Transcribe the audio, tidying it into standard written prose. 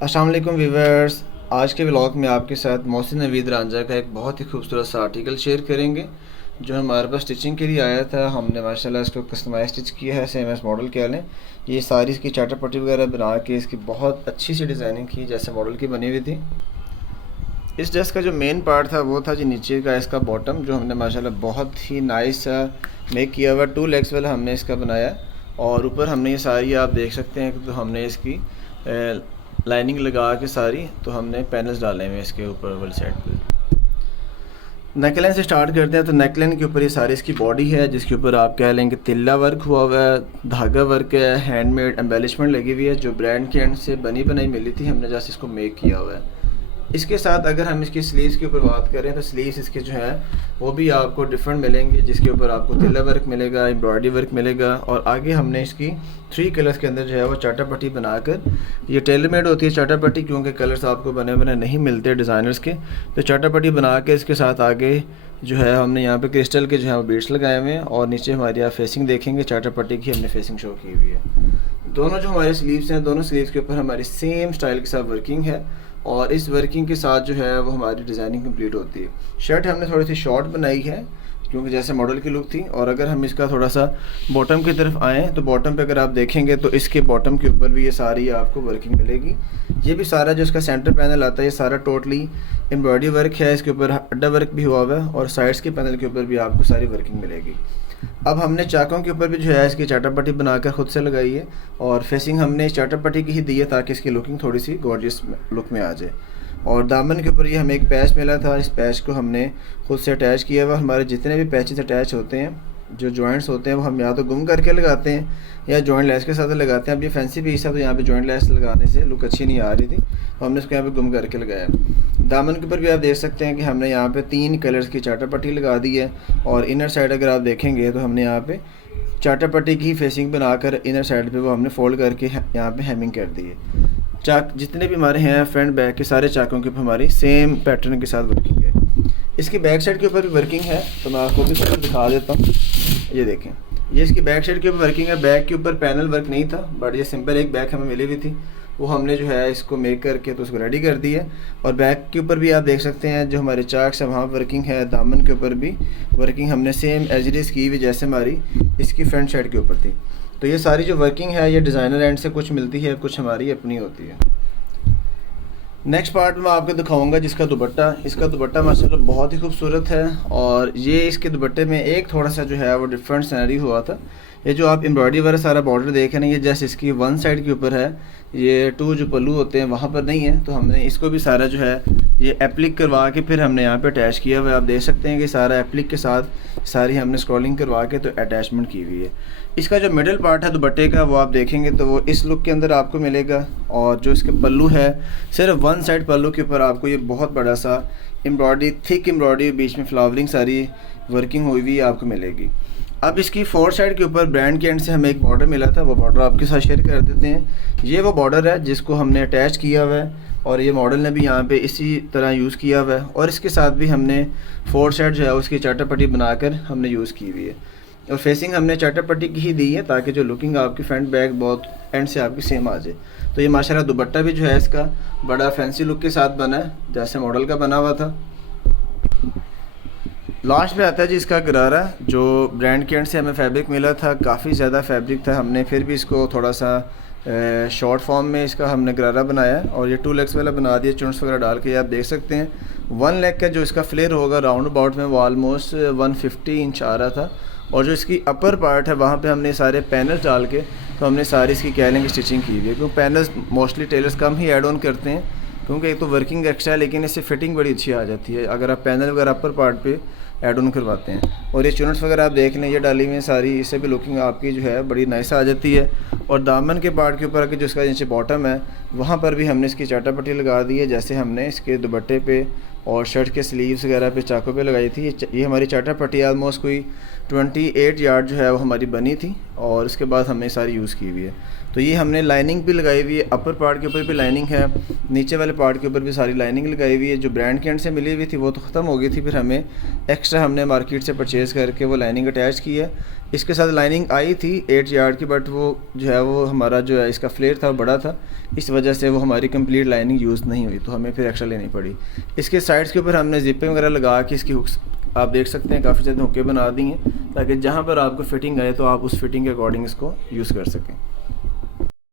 अस्सलाम वालेकुम व्यूअर्स। आज के व्लॉग में आपके साथ मोहसिन नवीद रांझा का एक बहुत ही खूबसूरत सा आर्टिकल शेयर करेंगे जो हमारे पास स्टिचिंग के लिए आया था। हमने माशाल्लाह इसको कस्टमाइज स्टिच किया है सेम एस मॉडल के वाले। ये सारी इसकी चार्टर पट्टी वगैरह बना के इसकी बहुत अच्छी सी डिज़ाइनिंग की जैसे मॉडल की बनी हुई थी। इस ड्रेस का जो मेन पार्ट था वो था जी नीचे का इसका बॉटम, जो हमने माशाल्लाह बहुत ही नाइस मेक किया हुआ 2 लेग्स वाला हमने इसका बनाया। और ऊपर हमने ये सारी आप देख सकते हैं कि तो हमने इसकी लाइनिंग लगा के सारी तो हमने पैनल्स डाले हुए इसके ऊपर वाली साइड पे। नेकलाइन से स्टार्ट करते हैं। तो नेकलाइन के ऊपर ये सारी इसकी बॉडी है जिसके ऊपर आप कह लेंगे तिल्ला वर्क हुआ हुआ है, धागा वर्क है, हैंडमेड एम्बेलिशमेंट लगी हुई है जो ब्रांड के एंड से बनी बनाई मिली थी, हमने जस्ट इसको मेक किया हुआ है। इसके साथ अगर हम इसकी स्लीव्स के ऊपर बात करें तो स्लीव्स इसके जो है वो भी आपको डिफरेंट मिलेंगे, जिसके ऊपर आपको तिल्ला वर्क मिलेगा, एम्ब्रॉयडरी वर्क मिलेगा। और आगे हमने इसकी 3 कलर्स के अंदर जो है वो चार्टर पट्टी बनाकर, ये टेलर मेड होती है चार्टर पट्टी क्योंकि कलर्स आपको बने बने नहीं मिलते डिज़ाइनर्स के, तो चार्टर पट्टी बना के इसके साथ आगे जो है हमने यहाँ पे क्रिस्टल के जो है वो बीड्स लगाए हुए हैं। और नीचे हमारी आप फेसिंग देखेंगे चार्टर पट्टी की हमने फेसिंग शो की हुई है। दोनों जो हमारे स्लीव्स हैं दोनों स्लीव्स के ऊपर हमारी सेम स्टाइल के साथ वर्किंग है और इस वर्किंग के साथ जो है वो हमारी डिज़ाइनिंग कंप्लीट होती है। शर्ट हमने थोड़ी सी शॉर्ट बनाई है क्योंकि जैसे मॉडल की लुक थी। और अगर हम इसका थोड़ा सा बॉटम की तरफ आएँ तो बॉटम पे अगर आप देखेंगे तो इसके बॉटम के ऊपर भी ये सारी आपको वर्किंग मिलेगी। ये भी सारा जो इसका सेंटर पैनल आता है ये सारा टोटली एम्ब्रॉयडरी वर्क है, इसके ऊपर अड्डा वर्क भी हुआ हुआ है और साइड्स के पैनल के ऊपर भी आपको सारी वर्किंग मिलेगी। अब हमने चाकों के ऊपर भी जो है इसकी चार्टर पट्टी बनाकर ख़ुद से लगाई है और फेसिंग हमने इस चार्टर पट्टी की ही दी है ताकि इसकी लुकिंग थोड़ी सी गॉर्जियस लुक में आ जाए। और दामन के ऊपर ये हमें एक पैच मिला था, इस पैच को हमने खुद से अटैच किया हुआ। हमारे जितने भी पैचेस अटैच होते हैं जो जॉइंट्स होते हैं वो हम या तो गुम करके लगाते हैं या जॉइंट लेस के साथ लगाते हैं। अब ये फैंसी पीस था तो यहाँ पे जॉइंट लेस लगाने से लुक अच्छी नहीं आ रही थी तो हमने इसको यहाँ पे गुम करके लगाया। दामन के ऊपर भी आप देख सकते हैं कि हमने यहाँ पे 3 कलर्स की चार्टर पट्टी लगा दी है। और इनर साइड अगर आप देखेंगे तो हमने यहाँ पे चार्टर पट्टी की फेसिंग बनाकर इनर साइड पे वो हमने फोल्ड करके यहाँ पे हेमिंग कर दी है। चाक जितने भी हमारे हैं फ्रंट बैक के सारे चाकों के ऊपर हमारी सेम पैटर्न के साथ वर्किंग है। इसकी बैक साइड के ऊपर भी वर्किंग है तो मैं आपको भी थोड़ा दिखा देता हूँ। ये देखें, ये इसकी बैक साइड के ऊपर वर्किंग है। बैक के ऊपर पैनल वर्क नहीं था बट ये सिंपल एक बैक हमें मिली हुई थी, वो हमने जो है इसको मेक करके तो उसको रेडी कर दी है। और बैक के ऊपर भी आप देख सकते हैं जो हमारे चाक्स है वहाँ वर्किंग है। दामन के ऊपर भी वर्किंग हमने सेम एज इट इज़ की हुई जैसे हमारी इसकी फ्रंट साइड के ऊपर थी। तो ये सारी जो वर्किंग है ये डिज़ाइनर एंड से कुछ मिलती है, कुछ हमारी अपनी होती है। नेक्स्ट पार्ट में आपको दिखाऊंगा जिसका दुपट्टा, इसका दुपट्टा माशाल्लाह बहुत ही खूबसूरत है। और ये इसके दुपट्टे में एक थोड़ा सा जो है वो डिफरेंट सिनेरियो हुआ था। ये जो आप एम्ब्रॉयडरी वाला सारा बॉर्डर देख रहे हैं ये जस्ट इसकी 1 साइड के ऊपर है, ये 2 जो पल्लू होते हैं वहाँ पर नहीं है। तो हमने इसको भी सारा जो है ये एप्लिक करवा के फिर हमने यहाँ पे अटैच किया हुआ है। आप देख सकते हैं कि सारा एप्लिक के साथ सारी हमने स्क्रॉलिंग करवा के तो अटैचमेंट की हुई है। इसका जो मिडिल पार्ट है दुपट्टे का वो आप देखेंगे तो वो इस लुक के अंदर आपको मिलेगा। और जो इसके पल्लू है सिर्फ 1 साइड पल्लू के ऊपर आपको ये बहुत बड़ा सा एम्ब्रॉयडरी, थिक एम्ब्रॉयडरी, बीच में फ्लावरिंग सारी वर्किंग हुई हुई आपको मिलेगी। अब इसकी 4 साइड के ऊपर ब्रांड के एंड से हमें एक बॉर्डर मिला था, वो बॉर्डर आपके साथ शेयर कर देते हैं। ये वो बॉर्डर है जिसको हमने अटैच किया हुआ है और ये मॉडल ने भी यहाँ पे इसी तरह यूज़ किया हुआ है। और इसके साथ भी हमने 4 साइड जो है उसकी चार्टर पट्टी बनाकर हमने यूज़ की हुई है। और फेसिंग हमने चार्टर पट्टी की ही दी है ताकि जो लुकिंग आपकी फ्रंट बैक बहुत एंड से आपकी सेम आ जाए। तो ये माशाल्लाह दुपट्टा भी जो है इसका बड़ा फैंसी लुक के साथ बना है जैसे मॉडल का बना हुआ था। लास्ट में आता है जी इसका गरारा, जो ब्रांड के एंड से हमें फैब्रिक मिला था, काफ़ी ज़्यादा फैब्रिक था। हमने फिर भी इसको थोड़ा सा शॉर्ट फॉर्म में इसका हमने गरारा बनाया और ये 2 लेग्स वाला बना दिया चुन्स वगैरह डाल के। आप देख सकते हैं 1 लेग का जो इसका फ्लेयर होगा राउंड अबाउट में वो ऑलमोस्ट 150 इंच आ रहा था। और जो इसकी अपर पार्ट है वहाँ पे हमने सारे पैनल्स डाल के तो हमने सारी इसकी कैलिंग स्टिचिंग की हुई है। क्योंकि पैनल्स मोस्टली टेलर्स कम ही ऐड ऑन करते हैं क्योंकि एक तो वर्किंग एक्स्ट्रा है लेकिन इससे फिटिंग बड़ी अच्छी आ जाती है अगर आप पैनल वगैरह अपर पार्ट पे ऐड ऑन करवाते हैं। और ये चुनट्स वगैरह आप देख लें ये डाली हुई हैं सारी, इससे भी लुकिंग आपकी जो है बड़ी नाइस आ जाती है। और दामन के पार्ट के ऊपर जो इसका नीचे बॉटम है वहाँ पर भी हमने इसकी चार्टर पट्टी लगा दी है जैसे हमने इसके दुपट्टे पे और शर्ट के स्लीव्स वगैरह पे चाकों पे लगाई थी। ये हमारी चार्टर पट्टी ऑलमोस्ट कोई 28 यार्ड जो है वो हमारी बनी थी और उसके बाद हमने सारी यूज़ की हुई है। तो ये हमने लाइनिंग भी लगाई हुई है, अपर पार्ट के ऊपर भी लाइनिंग है, नीचे वाले पार्ट के ऊपर भी सारी लाइनिंग लगाई हुई है। जो ब्रांड के एंड से मिली हुई थी वो तो ख़त्म हो गई थी, फिर हमें एक्स्ट्रा हमने मार्केट से परचेज़ करके वो लाइनिंग अटैच की है। इसके साथ लाइनिंग आई थी 8 यार्ड की, बट वो जो है वो हमारा जो है इसका फ्लेयर था बड़ा था, इस वजह से वो हमारी कंप्लीट लाइनिंग यूज़ नहीं हुई, तो हमें फिर एक्स्ट्रा लेनी पड़ी। इसके साइड्स के ऊपर हमने जिपिंग वगैरह लगा के इसकी हुक्स आप देख सकते हैं काफ़ी ज़्यादा हुक्के बना दी हैं, ताकि जहाँ पर आपको फ़िटिंग आए तो आप उस फिटिंग के अकॉर्डिंग इसको यूज़ कर सकें।